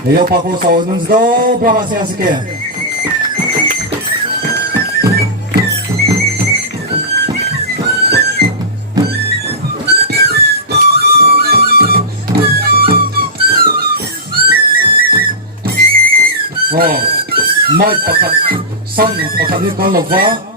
Iyo pa po sa unang do, baka siya sige. Oh, mai pakat, san pakat ni kan lova.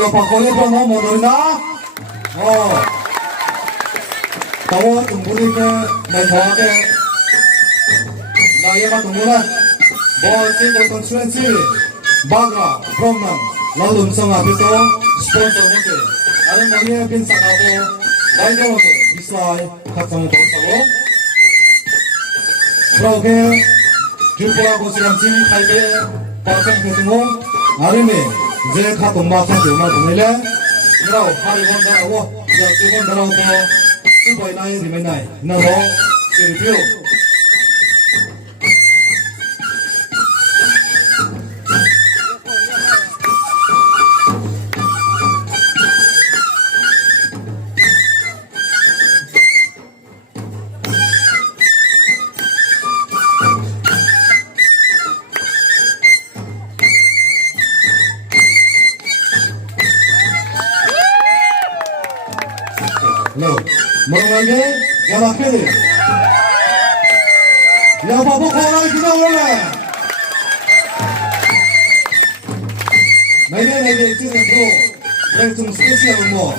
ya pakonya pa no modorina. Oh. Tawa tumburi ke mai thawa ke. Na ye ma tumbura. Ball single constituency. Bagra Brahman lalum sanga pito sponsor mote. Aron mangye bin sakabo. Baiknya mote. Islay katsang bangsago. Proke Jupura Gosiramsing Khaide Parkang Ketungo Arime Je Khatong Bakang Juma Tumile Ngrau Harigon Darawo Yaksugon Darawo Po Subai Nai Rimai Nai Naro Siripyo Lo, mengenai jalan kiri. Ya bapak korang kita boleh. Naya itu bro, yang cuma spesial umur.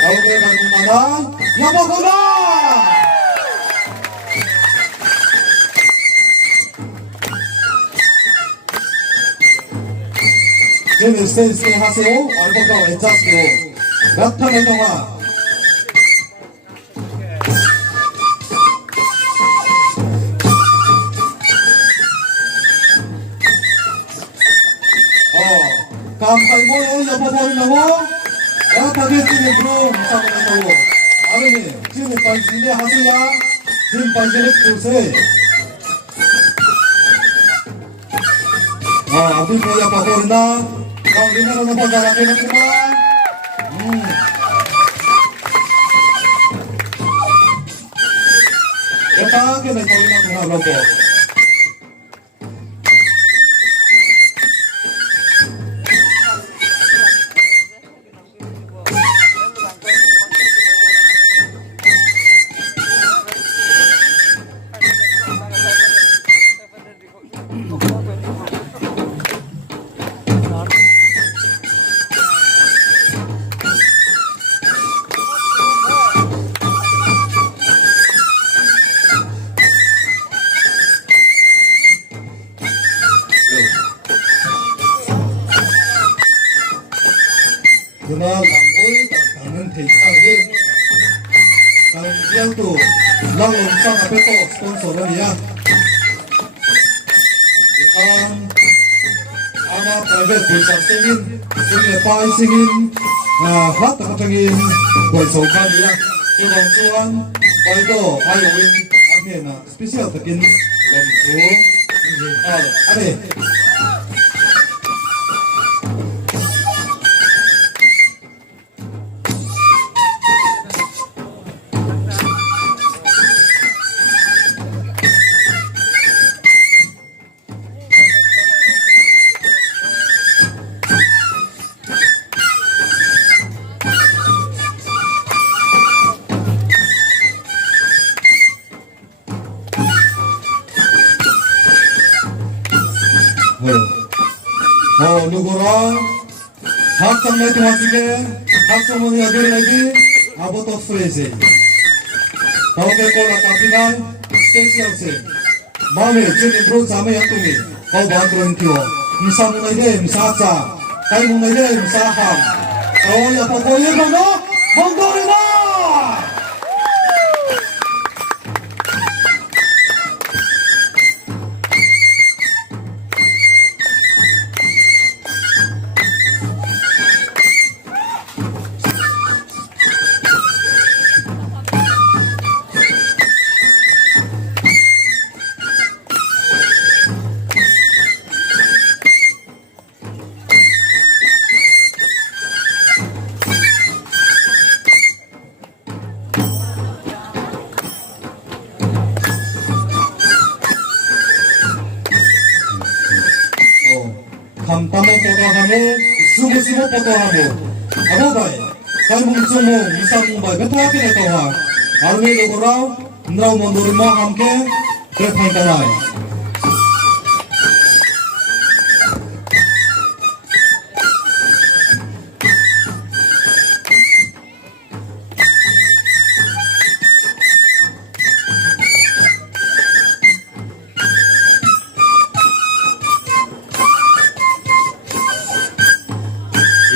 Oke, bagaimana? Ya bapak korang. 지금 스탠스 하세요. 알바가 괜찮으세요. 몇 편의 동안 깜빡이고 옆어버리려고 야 타겟팅에 들어 무상으로 아르니 지금 반지네 하세야 지금 반지네 주세 아들 뭐야 바꿔린다 우리나라는 보자라게 했지만 대박에 내 소리만 통하려고 그만 강보이 닦는 대상이 강지양도 랑원상 앞에 또 스폰서런이야 이상 아마 프라이빗 불상생인 생일 빠이생인 하트 갑자기 벌써간이야 주방주한 바이도 바이오인 앞에나 스페셜 듣긴 럼수 아래 누구랑 학장내 동안중에 학장문이 어디를 내기 아보토 프레이지 다음에 꼴라 카피날 스테이시얼스 마음에 주님 브로 자매 약동이 거부한 그런 기워 임사문에게 임사자 가이문에게 임사함 어야 포포에 건너 몽골이다 감따모 뽀도하모 수구수고 뽀도하모 아보바이 갈뭉수모 이사뭉바이 베토하게 내도하 아르메 로고라 드라우몬 노르모 함께 그래파이까라이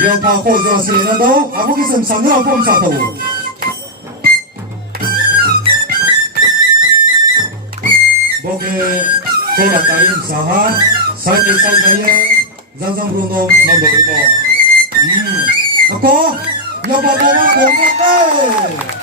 Yang pa ko za sila na daw, ako kisam sa nila po sa tao. Boke, ko na tayo sa ha, sa isang kaya, zanzang bruno, nagdori mo. Ako, yung pa mga kumakay!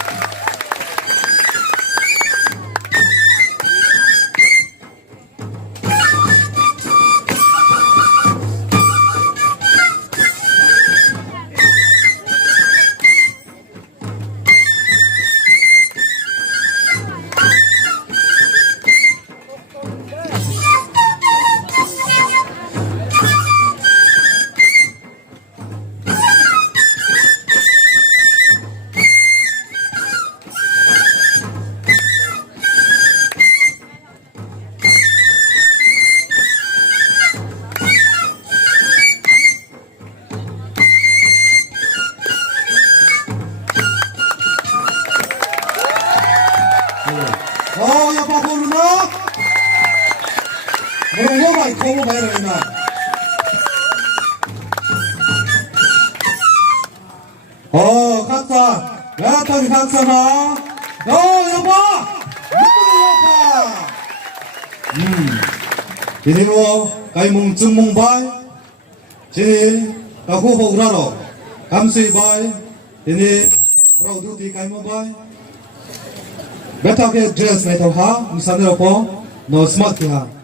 Yang pa ko na? Mo ba ko mo ba rin na? 각자, 야타기 각자나, 여봐, 여봐. ini mo kay mong tsumong bay, sini ako ho grano, kamsi bay, ini bro duty kay mo bay. Beta ke dress na ito ha, misanero po, no smart ki ha.